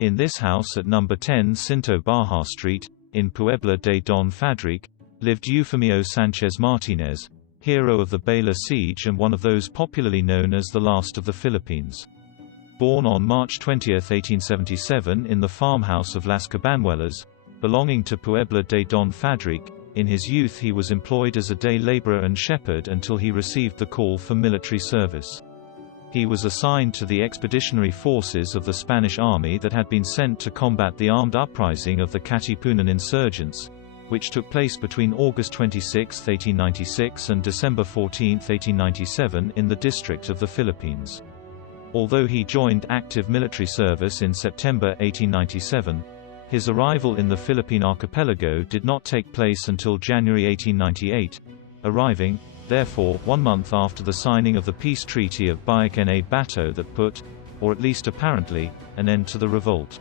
In this house at number 10 Cinto Baja Street, in Puebla de Don Fadrique, lived Eufemio Sánchez Martínez, hero of the Baler siege and one of those popularly known as the last of the Philippines. Born on March 20, 1877 in the farmhouse of Las Cabanuelas, belonging to Puebla de Don Fadrique, in his youth he was employed as a day laborer and shepherd until he received the call for military service. He was assigned to the expeditionary forces of the Spanish army that had been sent to combat the armed uprising of the Katipunan insurgents, which took place between August 26, 1896 and December 14, 1897 in the district of the Philippines. Although he joined active military service in September 1897, his arrival in the Philippine archipelago did not take place until January 1898, arriving, therefore, 1 month after the signing of the peace treaty of Bayac-na Bato that put, or at least apparently, an end to the revolt.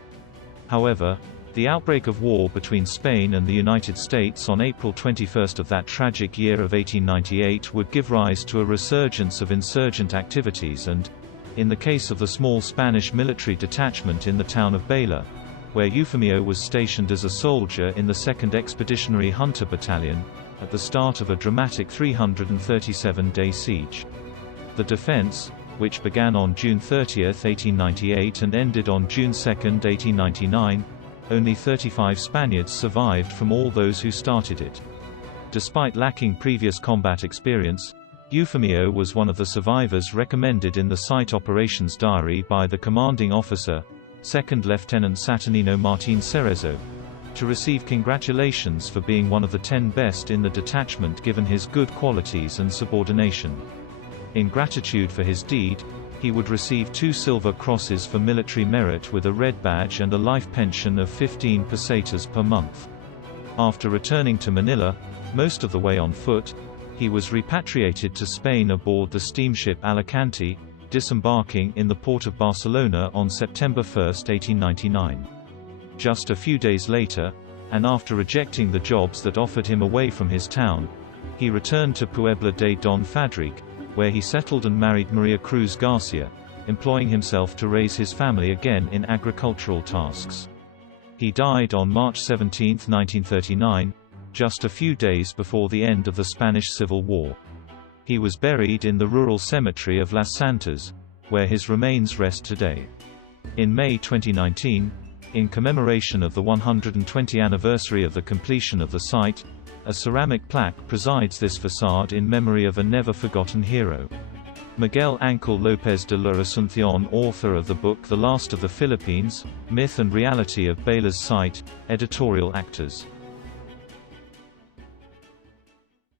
However, the outbreak of war between Spain and the United States on April 21 of that tragic year of 1898 would give rise to a resurgence of insurgent activities and, in the case of the small Spanish military detachment in the town of Baler, where Eufemio was stationed as a soldier in the 2nd Expeditionary Hunter Battalion, at the start of a dramatic 337-day siege. The defense, which began on June 30, 1898 and ended on June 2, 1899, only 35 Spaniards survived from all those who started it. Despite lacking previous combat experience, Eufemio was one of the survivors recommended in the Site Operations Diary by the commanding officer, 2nd Lieutenant Saturnino Martín Cerezo, to receive congratulations for being one of the 10 best in the detachment given his good qualities and subordination. In gratitude for his deed, he would receive 2 silver crosses for military merit with a red badge and a life pension of 15 pesetas per month. After returning to Manila, most of the way on foot, he was repatriated to Spain aboard the steamship Alicante, disembarking in the port of Barcelona on September 1, 1899. Just a few days later, and after rejecting the jobs that offered him away from his town, he returned to Puebla de Don Fadrique, where he settled and married Maria Cruz Garcia, employing himself to raise his family again in agricultural tasks. He died on March 17, 1939, just a few days before the end of the Spanish Civil War. He was buried in the rural cemetery of Las Santas, where his remains rest today. In May 2019, in commemoration of the 120th anniversary of the completion of the site, a ceramic plaque presides this facade in memory of a never-forgotten hero. Miguel Ángel López de la Asunción, author of the book The Last of the Philippines, Myth and Reality of Baler's Site, editorial actors.